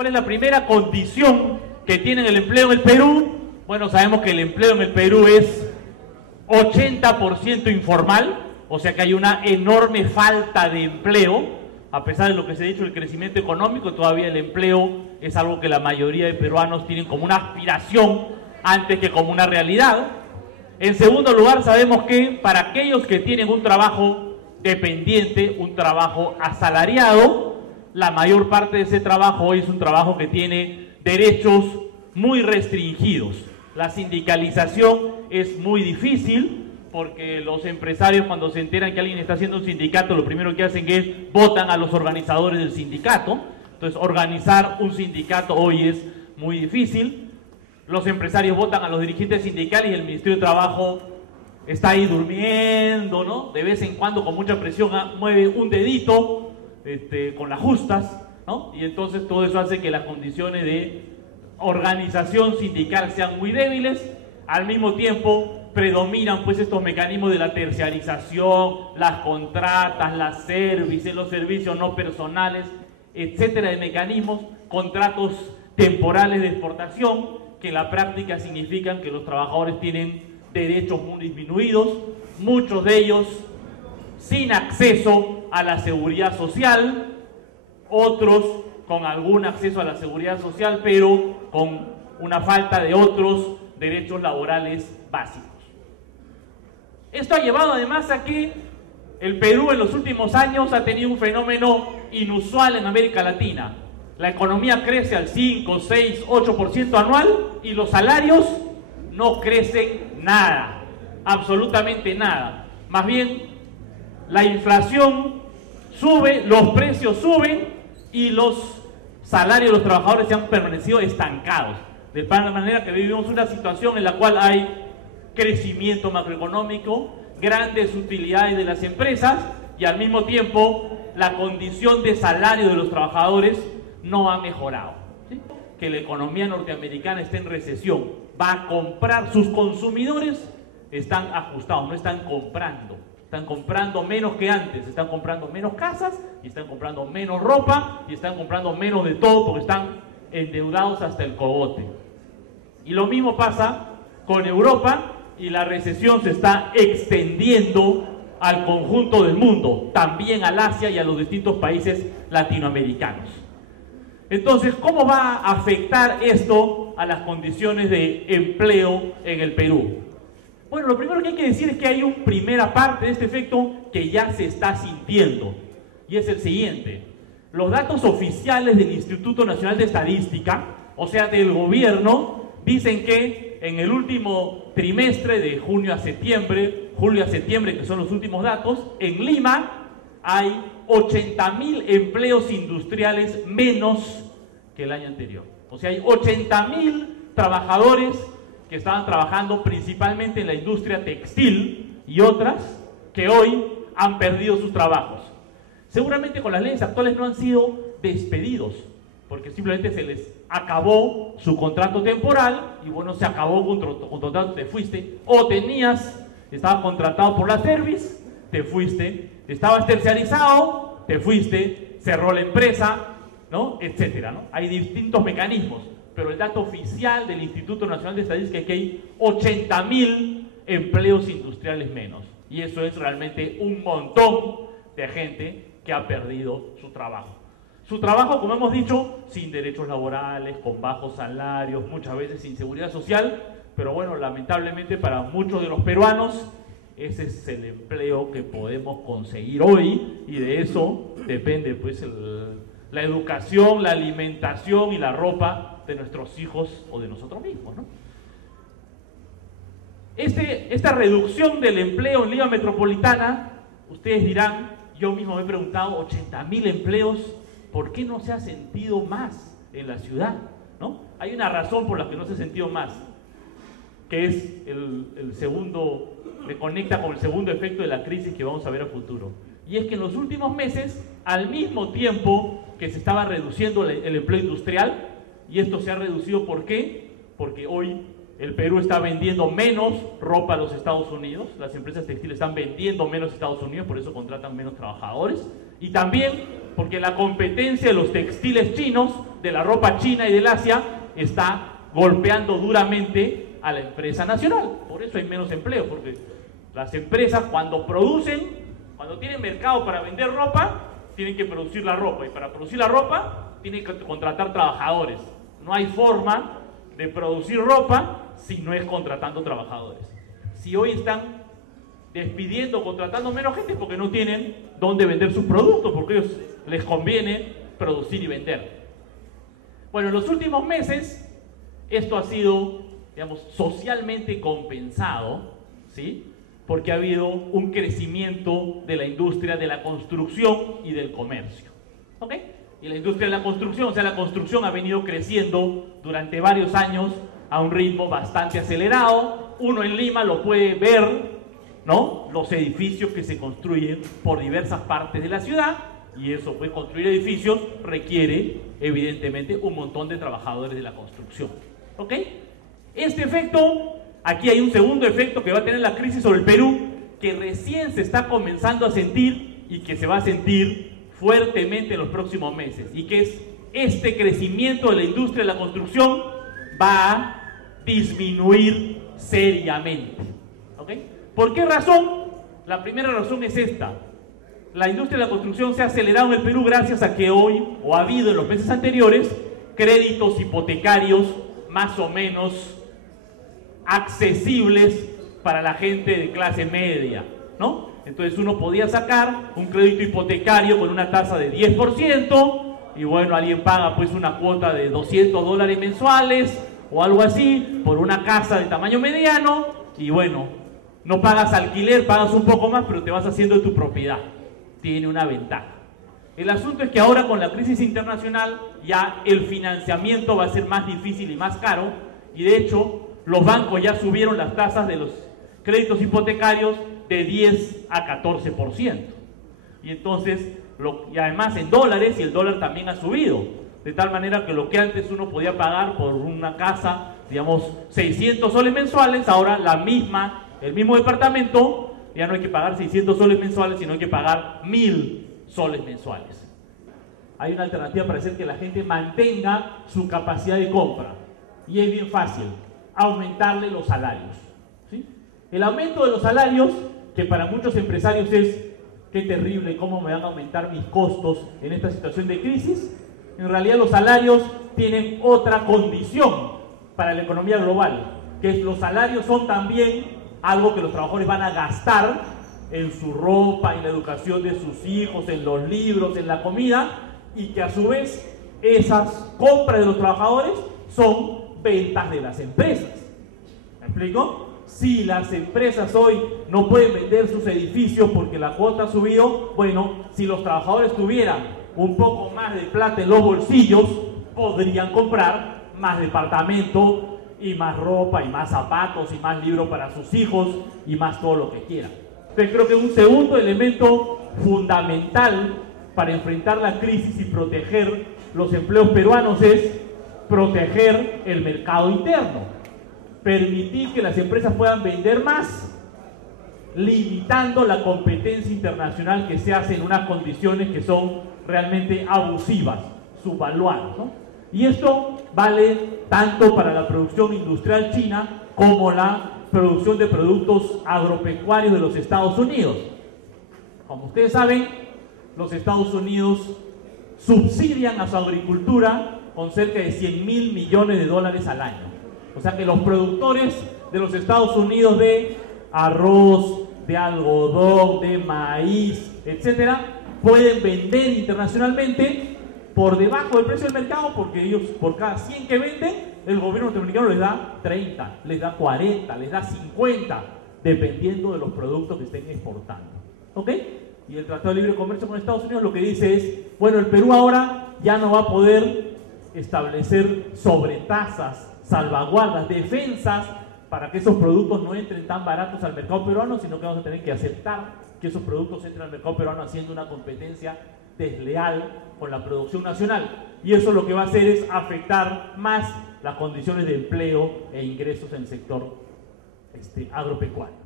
¿Cuál es la primera condición que tiene el empleo en el Perú? Bueno, sabemos que el empleo en el Perú es 80% informal, o sea que hay una enorme falta de empleo. A pesar de lo que se ha dicho del crecimiento económico, todavía el empleo es algo que la mayoría de peruanos tienen como una aspiración antes que como una realidad. En segundo lugar, sabemos que para aquellos que tienen un trabajo dependiente, un trabajo asalariado, la mayor parte de ese trabajo hoy es un trabajo que tiene derechos muy restringidos. La sindicalización es muy difícil, porque los empresarios, cuando se enteran que alguien está haciendo un sindicato, lo primero que hacen es votan a los organizadores del sindicato. Entonces, organizar un sindicato hoy es muy difícil. Los empresarios votan a los dirigentes sindicales y el Ministerio de Trabajo está ahí durmiendo, ¿no? De vez en cuando, con mucha presión, mueve un dedito con las justas, ¿no? Y entonces todo eso hace que las condiciones de organización sindical sean muy débiles. Al mismo tiempo, predominan pues estos mecanismos de la terciarización, las contratas, las servicios, los servicios no personales, etcétera, de mecanismos, contratos temporales de exportación, que en la práctica significan que los trabajadores tienen derechos muy disminuidos, muchos de ellos sin acceso a la seguridad social, otros con algún acceso a la seguridad social, pero con una falta de otros derechos laborales básicos. Esto ha llevado además a que el Perú en los últimos años ha tenido un fenómeno inusual en América Latina. La economía crece al 5, 6, 8% anual y los salarios no crecen nada, absolutamente nada. Más bien, la inflación sube, los precios suben y los salarios de los trabajadores se han permanecido estancados. De tal manera que vivimos una situación en la cual hay crecimiento macroeconómico, grandes utilidades de las empresas y al mismo tiempo la condición de salario de los trabajadores no ha mejorado. ¿Sí? Que la economía norteamericana está en recesión, va a comprar, sus consumidores están ajustados, no están comprando menos que antes, están comprando menos casas y están comprando menos ropa y están comprando menos de todo porque están endeudados hasta el cogote. Y lo mismo pasa con Europa, y la recesión se está extendiendo al conjunto del mundo, también al Asia y a los distintos países latinoamericanos. Entonces, ¿cómo va a afectar esto a las condiciones de empleo en el Perú? Bueno, lo primero que hay que decir es que hay una primera parte de este efecto que ya se está sintiendo, y es el siguiente. Los datos oficiales del Instituto Nacional de Estadística, o sea, del gobierno, dicen que en el último trimestre de julio a septiembre, que son los últimos datos, en Lima hay 80.000 empleos industriales menos que el año anterior. O sea, hay 80.000 trabajadores que estaban trabajando principalmente en la industria textil y otras que hoy han perdido sus trabajos. Seguramente con las leyes actuales no han sido despedidos, porque simplemente se les acabó su contrato temporal y bueno, se acabó tu contrato, te fuiste, o estabas contratado por la Service, te fuiste, estabas terciarizado, te fuiste, cerró la empresa, ¿no? Etcétera, ¿no? Hay distintos mecanismos, pero el dato oficial del Instituto Nacional de Estadística es que hay 80.000 empleos industriales menos, y eso es realmente un montón de gente que ha perdido su trabajo. Su trabajo, como hemos dicho, sin derechos laborales, con bajos salarios, muchas veces sin seguridad social, pero bueno, lamentablemente para muchos de los peruanos, ese es el empleo que podemos conseguir hoy y de eso depende pues la educación, la alimentación y la ropa de nuestros hijos o de nosotros mismos, ¿no? Esta reducción del empleo en Lima Metropolitana, ustedes dirán, yo mismo me he preguntado, 80.000 empleos, ¿por qué no se ha sentido más en la ciudad? ¿No? Hay una razón por la que no se ha sentido más, que es el segundo, me conecta con el segundo efecto de la crisis que vamos a ver a futuro. Y es que en los últimos meses, al mismo tiempo que se estaba reduciendo el empleo industrial, y esto se ha reducido, ¿por qué? Porque hoy el Perú está vendiendo menos ropa a los Estados Unidos, las empresas textiles están vendiendo menos a Estados Unidos, por eso contratan menos trabajadores, y también porque la competencia de los textiles chinos de la ropa china y del Asia está golpeando duramente a la empresa nacional. Por eso hay menos empleo, porque las empresas cuando producen, cuando tienen mercado para vender ropa, tienen que producir la ropa, y para producir la ropa tienen que contratar trabajadores. No hay forma de producir ropa si no es contratando trabajadores. Si hoy están despidiendo, contratando menos gente, porque no tienen dónde vender sus productos, porque a ellos les conviene producir y vender. Bueno, en los últimos meses esto ha sido, digamos, socialmente compensado, ¿sí? Porque ha habido un crecimiento de la industria de la construcción y del comercio, ¿ok? Y la industria de la construcción, o sea, la construcción ha venido creciendo durante varios años a un ritmo bastante acelerado. Uno en Lima lo puede ver, ¿no? Los edificios que se construyen por diversas partes de la ciudad, y eso, pues, construir edificios requiere, evidentemente, un montón de trabajadores de la construcción, ¿ok? Este efecto, aquí hay un segundo efecto que va a tener la crisis sobre el Perú, que recién se está comenzando a sentir y que se va a sentir fuertemente en los próximos meses, y que es este crecimiento de la industria de la construcción va a disminuir seriamente, ¿ok? ¿Por qué razón? La primera razón es esta. La industria de la construcción se ha acelerado en el Perú gracias a que hoy, o ha habido en los meses anteriores, créditos hipotecarios más o menos accesibles para la gente de clase media, ¿no? Entonces uno podía sacar un crédito hipotecario con una tasa de 10%, y bueno, alguien paga pues una cuota de $200 mensuales o algo así por una casa de tamaño mediano, y bueno, no pagas alquiler, pagas un poco más, pero te vas haciendo de tu propiedad. Tiene una ventaja. El asunto es que ahora, con la crisis internacional, ya el financiamiento va a ser más difícil y más caro, y de hecho los bancos ya subieron las tasas de los créditos hipotecarios de 10 a 14%. Y entonces, y además en dólares, y el dólar también ha subido, de tal manera que lo que antes uno podía pagar por una casa, digamos, 600 soles mensuales, ahora el mismo departamento, ya no hay que pagar 600 soles mensuales, sino hay que pagar 1000 soles mensuales. Hay una alternativa para hacer que la gente mantenga su capacidad de compra, y es bien fácil: aumentarle los salarios, ¿sí? El aumento de los salarios, que para muchos empresarios es qué terrible, cómo me van a aumentar mis costos en esta situación de crisis. En realidad los salarios tienen otra condición para la economía global, que es: los salarios son también algo que los trabajadores van a gastar en su ropa, en la educación de sus hijos, en los libros, en la comida, y que a su vez esas compras de los trabajadores son ventas de las empresas. ¿Me explico? Si las empresas hoy no pueden vender sus edificios porque la cuota ha subido, bueno, si los trabajadores tuvieran un poco más de plata en los bolsillos, podrían comprar más departamento y más ropa y más zapatos y más libros para sus hijos y más todo lo que quieran. Entonces creo que un segundo elemento fundamental para enfrentar la crisis y proteger los empleos peruanos es proteger el mercado interno. Permitir que las empresas puedan vender más, limitando la competencia internacional que se hace en unas condiciones que son realmente abusivas, subvaluadas, ¿no? Y esto vale tanto para la producción industrial china como la producción de productos agropecuarios de los Estados Unidos. Como ustedes saben, los Estados Unidos subsidian a su agricultura con cerca de $100.000 millones al año. O sea que los productores de los Estados Unidos de arroz, de algodón, de maíz, etcétera, pueden vender internacionalmente por debajo del precio del mercado, porque ellos, por cada 100 que venden, el gobierno norteamericano les da 30, les da 40, les da 50, dependiendo de los productos que estén exportando. ¿Ok? Y el Tratado de Libre Comercio con Estados Unidos lo que dice es: bueno, el Perú ahora ya no va a poder establecer sobretasas, salvaguardas, defensas para que esos productos no entren tan baratos al mercado peruano, sino que vamos a tener que aceptar que esos productos entren al mercado peruano haciendo una competencia desleal con la producción nacional. Y eso lo que va a hacer es afectar más las condiciones de empleo e ingresos en el sector agropecuario.